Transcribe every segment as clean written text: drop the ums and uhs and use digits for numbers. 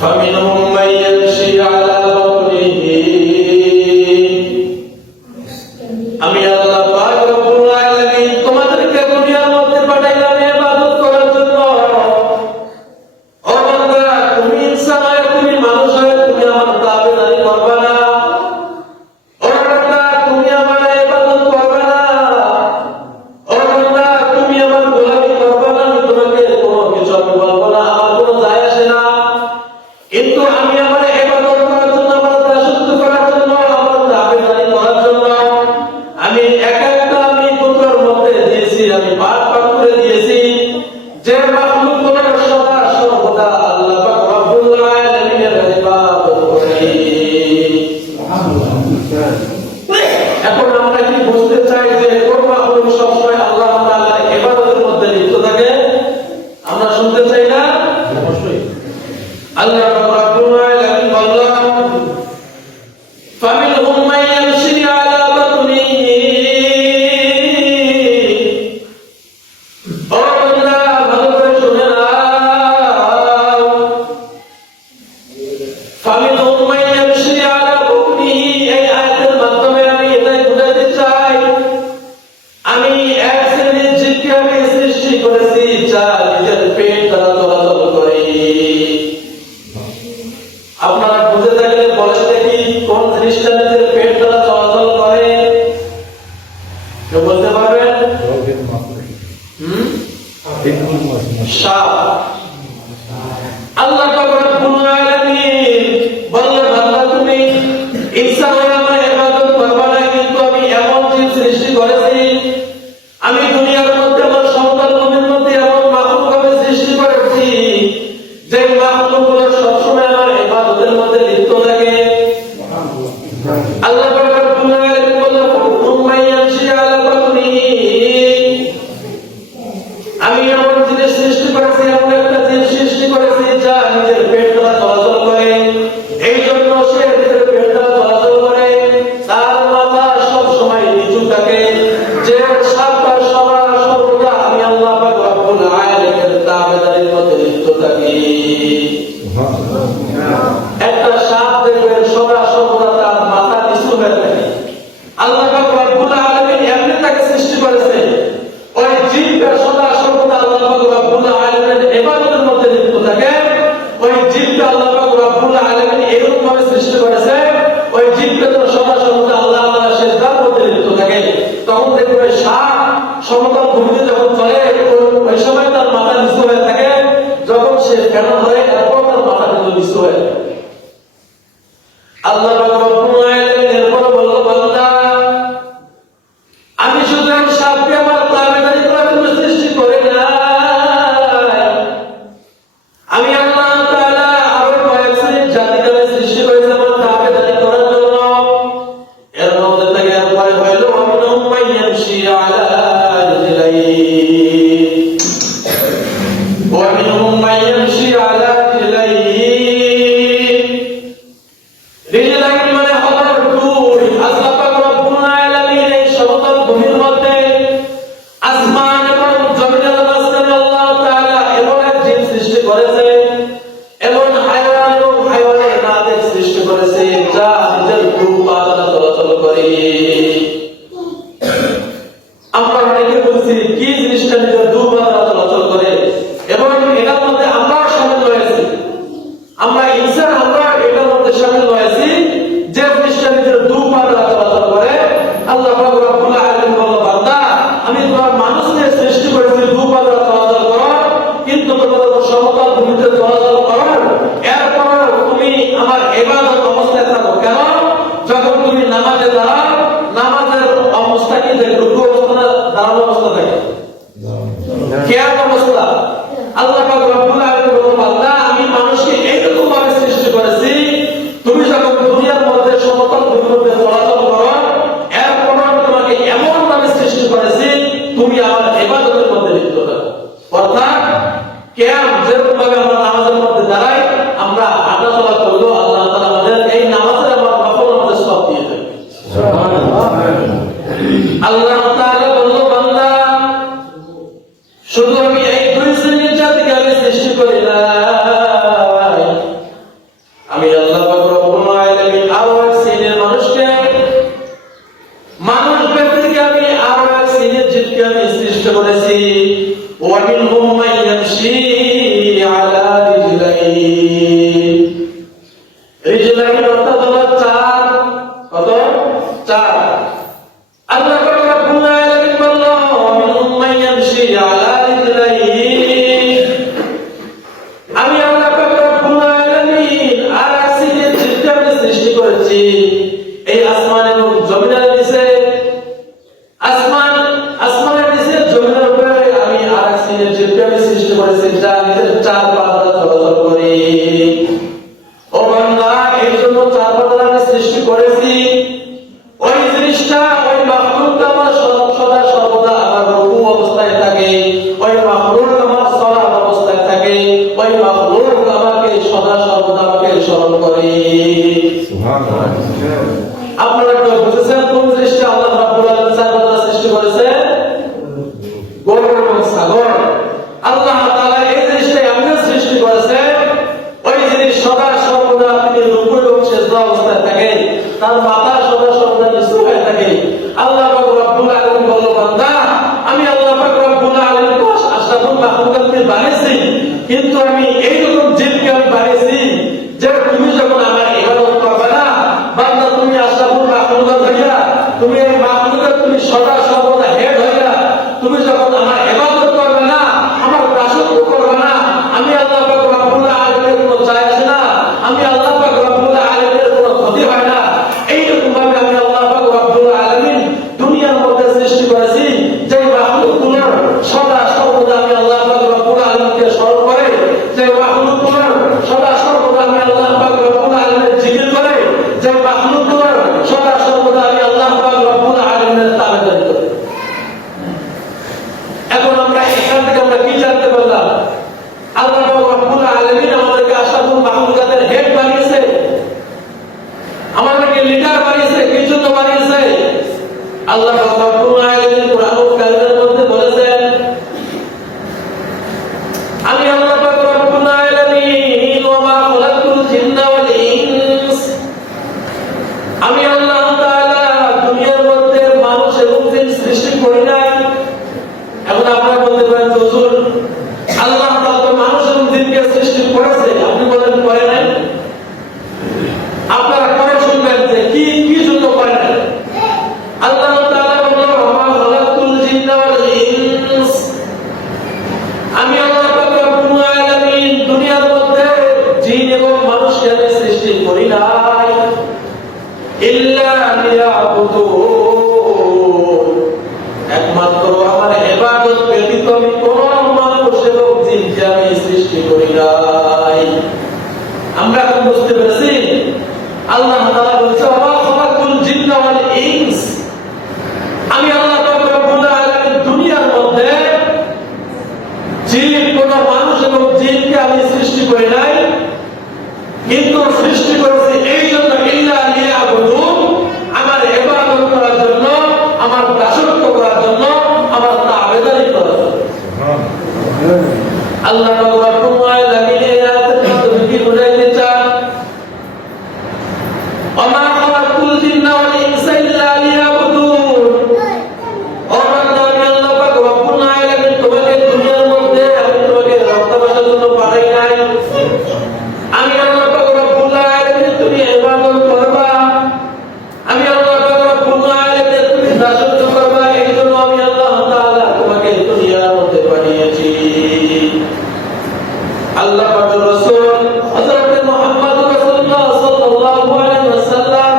فمنهم من يمشي على بطنه আমি আল্লাহ পাক রব্বুল আলামিন তোমাদেরকে দুনিয়ার মধ্যে পাঠাইলাম ইবাদত করার জন্য। ও বান্দা, তুমি ইনসান হয়ে, তুমি মানুষ হয়ে তুমি আমার তাবেদারি করবে না। ও বান্দা, তুমি আমার ইবাদত করবে না। ও বান্দা, তুমি আমার গোলামি করবে না। আমি তোমাকে কোনো কিছু বলবো না, আমার কোনো যায় আসে না। কিন্তু আমি আমার ইবাদত করার জন্য, আমার দাসত্ব করার জন্য, আমার তাবেদারি করার জন্য আমি আমি পুত্রের মধ্যে দিয়েছি, আমি পাক করে দিয়েছি যে মাখলুকগুলোর সদা সর্বদা আল্লাহ পাক রব্বুল আলামিনের ইবাদত করে। এখন আমরা কি বুঝতে চাই যে কোন মাখলুক সবসময় আল্লাহ তাআলার ইবাদতের মধ্যে লিপ্ত থাকে? আমরা শুনতে চাই না? অবশ্যই। আল্লাহ পাক রব্বুল আলামিন বললেন, ফামিনহুম মান ইয়ামশি আলা বাতনিহি। ও বান্দা, ভালো করে শুনে নাও। ফামিনহুম মান ইয়ামশি আলা বাতনিহি, এই আয়াতের মাধ্যমে আমি এটাই বোঝাতে চাই, আমি এক শ্রেণীর জীবকে আমি সৃষ্টি করেছি যা নিজের পেট দ্বারা চলাচল করে। আপনারা বুঝে থাকলে বলেন দেখি, কোন জিনিসটা নিজের পেট দ্বারা চলাচল করে? কেউ বলতে পারবেন? সাপ। আল্লাহ পাক রব্বুল আলামিন বললেন, বান্দা তুমি ইনসান হয়ে আমার ইবাদত করবে না, কিন্তু আমি এমন জীব সৃষ্টি করেছি, আমি দুনিয়ার মধ্যে আমার সমতল ভূমির মধ্যে এমন মাখলুক আমি সৃষ্টি করেছি যে মাখলুকগুলো সবসময় আমার ইবাদতের মধ্যে লিপ্ত থাকে। আল্লাহ পাক রব্বুল আলামিন বললেন, ফামিনহুম মান ইয়ামশি আলা বাতনিহি, আমি এমন জিনিস সৃষ্টি করেছি, এমন একটা জীব সৃষ্টি করেছি যা নিজের পেট দ্বারা চলাচল করে। এই জন্য সে নিজের পেট দ্বারা চলাচল করে, তার মাথা সবসময় নিচু থাকে, যে সাপটা সর্বদা আমি আল্লাহ পাক রব্বুল আলামিনের তাবেদারির মধ্যে লিপ্ত থাকি। একটা সাপ দেখবেন সর্বদা তার মাথা নিচু হয়ে থাকে। আল্লাহ পাক রব্বুল আলামিন এমনি তাকে সৃষ্টি করেছে, ওই জীবটা সর্বদা আল্লাহ পাক রব্বুল আলামিনের ইবাদতের মধ্যে লিপ্ত থাকে। ওই জীবটা আল্লাহ পাক রব্বুল আলামিন এরকম ভাবে সৃষ্টি করেছে, ওই জীবটা তো সর্বদা আল্লাহ তাআলার সিজদার মধ্যে লিপ্ত থাকে। তখন দেখবেন ওই সাপ সমতল ভূমিতে যখন চলে, ওই সময় তার মাথা নিচু হয়ে থাকে। যখন সে ফেনা ধরে, এরপর তার মাথা কিন্তু নিচু হয়ে থাকে। আল্লাহ পাক রব্বুল আলামিন এরপর বলল, বান্দা, আমি শুধু এক সাপকে আমার তাবেদারি করার জন্য সৃষ্টি করে নাই, আমি আল্লাহ তাআলা আরো কয়েক শ্রেণীর জাতিকে আমি সৃষ্টি করেছি আমার তাবেদারি করার জন্য। এর মধ্যে থেকে এরপরে হইল, ফামিনহুম মান ইয়ামশি আলা রিজলাইহি ওয়া মিনহুম মান ইয়ামশি আলা রিজলাইহি। রিজলাইন মানে হলো দুই। আল্লাহ পাক রব্বুল আলামিন এই সমতল ভূমির মধ্যে আসমান এবং জমিনের মাঝখানে আল্লাহ তাআলা এমন এক জীব সৃষ্টি করেছে, এমন হায়াওয়ান এবং হায়াওয়ানের নাদের সৃষ্টি করেছে যা নিজের দুই পা দ্বারা চলাচল করে। আমরা অনেকে বলছি কি জিনিসটা নিজের দুই পা দ্বারা চলাচল করে, এবং এটার মধ্যে আমরা শামিল হয়েছি। আমরা ইনসান, আমরা এটার মধ্যে শামিল হয়েছি যে জিনিসটা নিজের দুই পা দ্বারা চলাচল করে। আল্লাহ পাক রব্বুল আলামিন বলল, বান্দা, আমি তোমার মানুষকে সৃষ্টি করেছি দুই পা দ্বারা চলাচল করো, কিন্তু তোমাদের সমতল ভূমিতে চলাচল করো। এরপর তুমি আমার ইবাদত অবস্থায় থাকো। কেন? যখন তুমি নামাজে দাঁড়াও, নামাজের অবস্থা কি থাকে? রুকু অবস্থা না দাঁড়ানো অবস্থা থাকে? কিয়াম অবস্থা। আল্লাহ পাক রব্বুল আলামিন বলল, বান্দা, আমি মানুষকে এইরকম ভাবে সৃষ্টি করেছি, তুমি যখন দুনিয়ার স্মরণ করি। আপনারা কেউ বুঝেছেন কোন সৃষ্টি আল্লাহ রাব্বুল আলামিন সাগর সৃষ্টি করেছে? গরু এবং ছাগল। আল্লাহ তাআলা এই জিনিসটা এমন সৃষ্টি করেছে, ওই জিনিস সদা সর্বদা তিনি রুকু এবং সিজদা অবস্থায় থাকে, তার মাথা সদা সর্বদা নিচু হয়ে থাকে। আল্লাহ পাক রব্বুল আলামিন বলল, বান্দা আমি আল্লাহ পাক রব্বুল আলামিন আশরাফুল মাখলুকাতকে বানিয়েছি, কিন্তু আমি এইরকম জিনকে আমি বানিয়েছি যে তুমি যখন আমার ইবাদত করবে না, বান্দা তুমি আশরাফুল মাখলুকাত হইয়া তুমি এই মাখলুকাত তুমি সদা সর্বদা হেড হইয়া তুমি যখন আমার ইবাদত করবে না, আমার দাসত্ব করবে না, আমি আল্লাহ পাক রব্বুল আলামিনের কোনো চাই আছে না, আমি আল্লাহ পাক রব্বুল আলামিনের কোনো ক্ষতি হয় না। এইরকম ভাবে আমি আল্লাহ পাক রব্বুল আলামিন দুনিয়ার মধ্যে সৃষ্টি করেছি যে মাখলুকগুলো সদা সর্বদা আমি আল্লাহ পাক রব্বুল আলামিনকে স্মরণ করে, যে মাখলুকগুলো সদা সর্বদা আমি আল্লাহ পাক রব্বুল আলামিনের জিকির করে, যে মাখলুকগুলো সদা সর্বদা আমি আল্লাহ পাক রব্বুল আলামিনের তাবেদারি করে। এখন আমরা এখান থেকে আমরা কি জানতে পারলাম? আল্লাহ পাক রব্বুল আলামিন আমাদেরকে আশরাফুল মাখলুকাতের হেড বানিয়েছে, আমাদেরকে লিডার বানিয়েছে। কি জন্য বানিয়েছে? আল্লাহ পাক রব্বুল আলামিন কুরআনুল কারীমের মধ্যে বলেছেন, আমি আল্লাহ পাক রব্বুল আলামিন ওয়া মা খালাকতুল জিন্না ওয়াল ইনস, আমি আল্লাহ তাআলা দুনিয়ার মধ্যে মানুষ এবং জিন সৃষ্টি করি নাই। এখন আপনারা বলতে পারেন, হুজুর আল্লাহ তাআলা তো মানুষ এবং জিনকে সৃষ্টি করেছে, আপনি বলেন করে নাই। আপনারা পরে শুনবেন যে কি কি জন্য করে নাই। আল্লাহ তাআলা বলল, ওয়া মা খালাকতুল জিন্না ওয়াল ইনস, আমি আল্লাহ পাক রব্বুল আলামিন দুনিয়ার মধ্যে জিন এবং মানুষকে আমি সৃষ্টি করি নাই ইল্লা লিয়াবুদুন, একমাত্র আমার ইবাদত ব্যতীত আমি কোন মানুষ এবং জিনকে আমি সৃষ্টি করি নাই। আমরা এখন বুঝতে পেরেছি আল্লাহ তাআলা বলছে, ওয়া মা খালাকতুল জিন্না ওয়াল ইনস, আমি আল্লাহ পাক রব্বুল আলামিন দুনিয়ার মধ্যে জিন কোন মানুষ এবং জিনকে আমি সৃষ্টি করি নাই, কিন্তু সৃষ্টি করেছি এই জন্য ইল্লা লিয়াবুদুন, আমার ইবাদত করার জন্য, আমার দাসত্ব করার জন্য, আমার তাবেদারি করার জন্য। আল্লাহ পাক রব্বুল আলামিন এই আয়াতের মাধ্যমে কি বোঝাইতে চান? ওয়া মা খালাকতুল জিন্না ওয়াল ইনসা ইল্লা লিয়াবুদুন, ও বান্দা আমি আল্লাহ পাক রব্বুল আলামিন তোমাকে দুনিয়ার মধ্যে আমি তোমাকে রক্তবাসের জন্য পাঠাই নাই। আমি আল্লাহ পাক রব্বুল আলামিন তুমি ইবাদত করবা, আমি আল্লাহ পাক রব্বুল আলামিন তুমি দাসত্ব করবা, এই জন্য আমি আল্লাহ তাআলা তোমাকে দুনিয়ার মধ্যে পাঠিয়েছি। আল্লাহ পাকের রাসূল হযরত মুহাম্মদ রাসূলুল্লাহ সাল্লাল্লাহু আলাইহি ওয়াসাল্লাম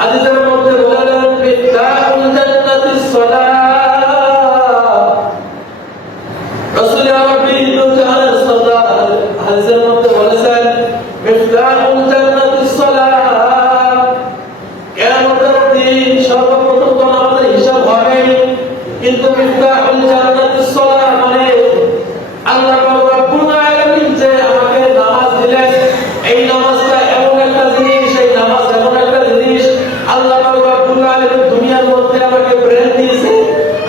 হাদিসের মধ্যে বলেন, মিফতাহুল জান্নাতিস সালাত, রাসূল আরবি দুজাহানের সরদার হাদিসের মধ্যে বলেছেন, মিফতাহুল জান্নাতিস সালাত, কিয়ামতের দিন সর্বপ্রথম তো আমাদের হিসাব হবে, কিন্তু মিফতাহুল জান্নাতিস সালাত মানে আল্লাহ পাক রব্বুল আলামিন যে আমাকে নামাজ দিলেন, এই নামাজটা এমন একটা জিনিস, এই নামাজ এমন একটা জিনিস, আল্লাহ পাক রব্বুল আলামিন দুনিয়ার মধ্যে আমাকে ব্রেন দিয়েছে,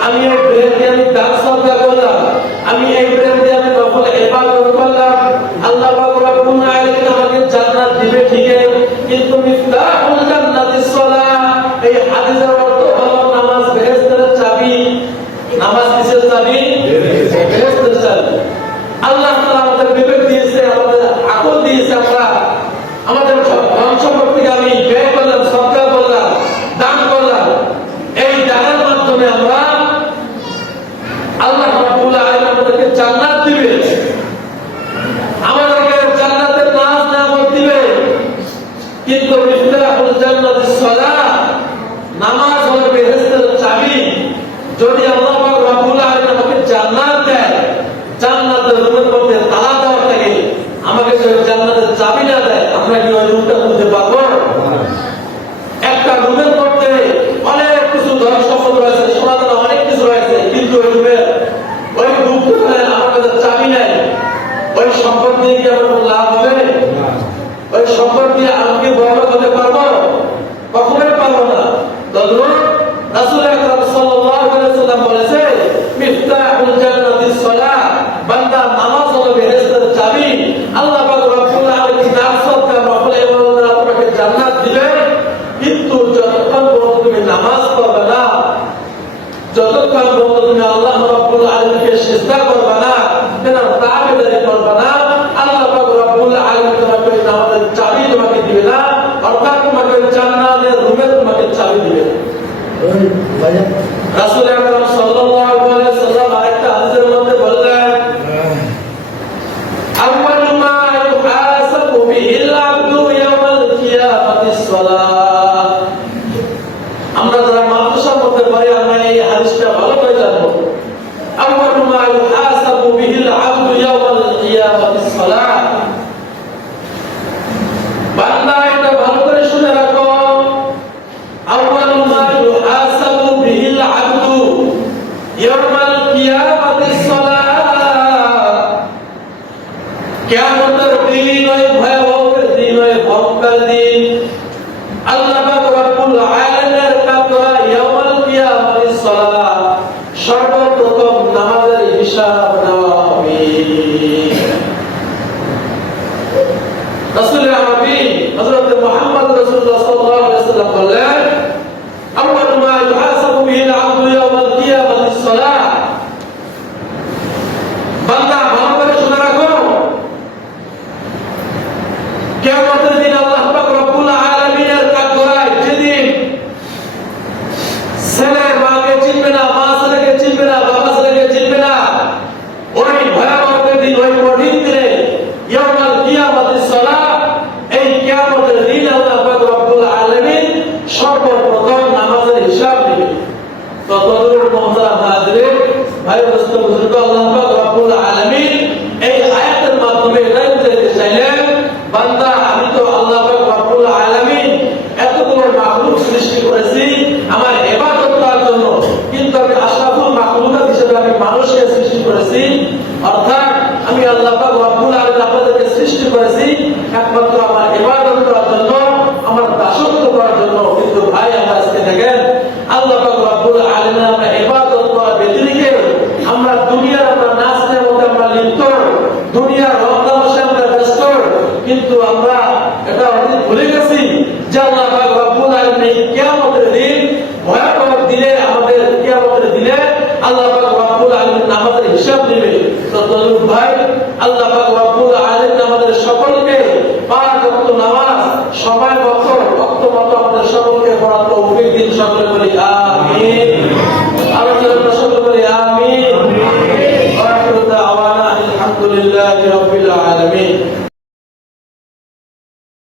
আমি এই ব্রেন দিয়ে আমি দান সদকা করলাম, আমি এই ব্রেন দিয়ে আমি নফল ইবাদত করলাম, আল্লাহ পাক রব্বুল আলামিন আমাকে জান্নাত দিবে ঠিকই, কিন্তু মিফতাহুল জান্নাতিস সালাত, এই হাদিসের অর্থ হলো নামাজ বেহেশতের চাবি। নামাজ কিসের চাবি? বেহেশতের চাবি। আল্লাহ তাআলা আমাদের বিবেক দিয়েছে, আমাদের আকল দিয়েছে, আমরা ওই সম্পদ দিয়ে আমাকে বড় হতে পারবো? কখনোই পারবো না। তদ্রুপ রাসূল আকরাম সাল্লাল্লাহু আলাইহি ওয়াসাল্লাম বলেছে, মিফতাহুল জান্নাতিস সালাহ, বান্দা নামাজ হলো বেহেশতের চাবি। আল্লাহ পাক রব্বুল আলামিন দান সদকা নফল ইবাদত আপনাকে জান্নাত দিবেন, কিন্তু যতক্ষণ পর্যন্ত তুমি নামাজ পড়বে না, যতক্ষণ পর্যন্ত তুমি আল্লাহ রাব্বুল আলামিনকে সিজদা করবে না, তাআবিদারি করবে না, আল্লাহ পাক রব্বুল আলামিন তোমাকে নামাজের চাবি তোমাকে দিবে না, অর্থাৎ তোমাকে জান্নাতের রুমে তোমাকে চাবি দিবে। রাসূল আকরাম সাল্লাল্লাহু আলাইহি ওয়াসাল্লাম আরেকটা হাদিসের মধ্যে বললেন, আউয়ালু মা ইউহাসাবু বিহিল আবদু ইয়াওমাল কিয়ামাতিস সালাহ। আমরা যারা মাদ্রাসার মধ্যে পড়ি আমরা এই হাদিসটা ভালো করে জানবো। আউয়ালু মা ইউহাসাবু বিহিল আবদু ইয়াওমাল কিয়ামাতিস সালাহ। বান্দা এটা ভালো করে শুনে রাখো, আউয়ালু মা ইউহাসাবু বিহিল আবদু ইয়াওমাল কিয়ামাতিস সালাহ। কিয়ামতের দিন ওই ভয়াবহ দিন, ওই ভয়ঙ্কর দিন, আল্লাহ পাক রব্বুল আলামিনের কাছে ইয়াউমুল কিয়ামাতিস সালাহ, সর্বপ্রথম নামাজের হিসাব নেওয়া হবে। রাসূল আরবি হযরত মুহাম্মদ রাসূলুল্লাহ সাল্লাল্লাহু আলাইহি ওয়াসাল্লাম বললেন, আউয়ালু মা ইউহাসাবু বিহিল আবদু ইয়াউমুল কিয়ামাতিস সালাহ। বান্দা ভালো করে শুনে রাখো, কিয়ামতের দিন আল্লাহ পাক রব্বুল আলামিনের কাঠগড়ায় যেদিন ছেলে মাকে চিনবে না, মা ছেলেকে চিনবে না, বাবা ছেলেকে চিনবে না, ওই ভয়াবহ দিন, ওই কঠিন দিনে ইয়াউমুল কিয়ামাতিস সালাহ, এই কিয়ামতের দিন আল্লাহ পাক রব্বুল আলামিন সর্বপ্রথম নামাজের হিসাব নেবে। ততদূর মুহতারাম হাজিরিন, ভাই দোস্ত বুজুর্গ, আল্লাহ পাক রব্বুল আলামিন এই আয়াতের মাধ্যমে এটাই বুঝাইতে চাইলেন, বান্দা আমি তো আল্লাহ পাক রব্বুল আলামিন এতগুলো মাখলুক সৃষ্টি করেছি আমার ইবাদত করার জন্য, কিন্তু আমি আশরাফুল মাখলুকাত হিসেবে আমি মানুষকে সৃষ্টি করেছি, অর্থাৎ আমি আল্লাহ পাক রব্বুল আলামিন আপনাদেরকে সৃষ্টি করেছি একমাত্র আমার ইবাদত করার জন্য, আমার দাসত্ব করার জন্য। কিন্তু ভাই আমরা আজকে দেখেন আল্লাহ পাক রব্বুল আলামিন আমরা ইবাদত করা ব্যতিরেকে আমরা দুনিয়ার আমরা নাচের মধ্যে আমরা লিপ্ত, দুনিয়ার রমজামশে আমরা ব্যস্ত, কিন্তু আমরা এটা অনেক ভুলে গেছি যে আল্লাহ পাক রব্বুল আলামিন এই কিয়ামতের দিন, ভয়াবহ দিনে, আমাদের কিয়ামতের দিনে আল্লাহ পাক রব্বুল আলামিন আমাদের হিসাব নেবে। তো তরুণ ভাই, আল্লাহ পাক রব্বুল আলামিন আমাদের সকলকে 5 ওয়াক্ত নামাজ সময় মতো ওয়াক্ত মতো আমাদের সকলকে পড়ার তৌফিক দিন। সকলে বলি আমিন। আল্লাহ সকলে বলি আমিন। ওয়া আখিরু দাওয়ানা আলহামদুলিল্লাহি রাব্বিল আলামিন।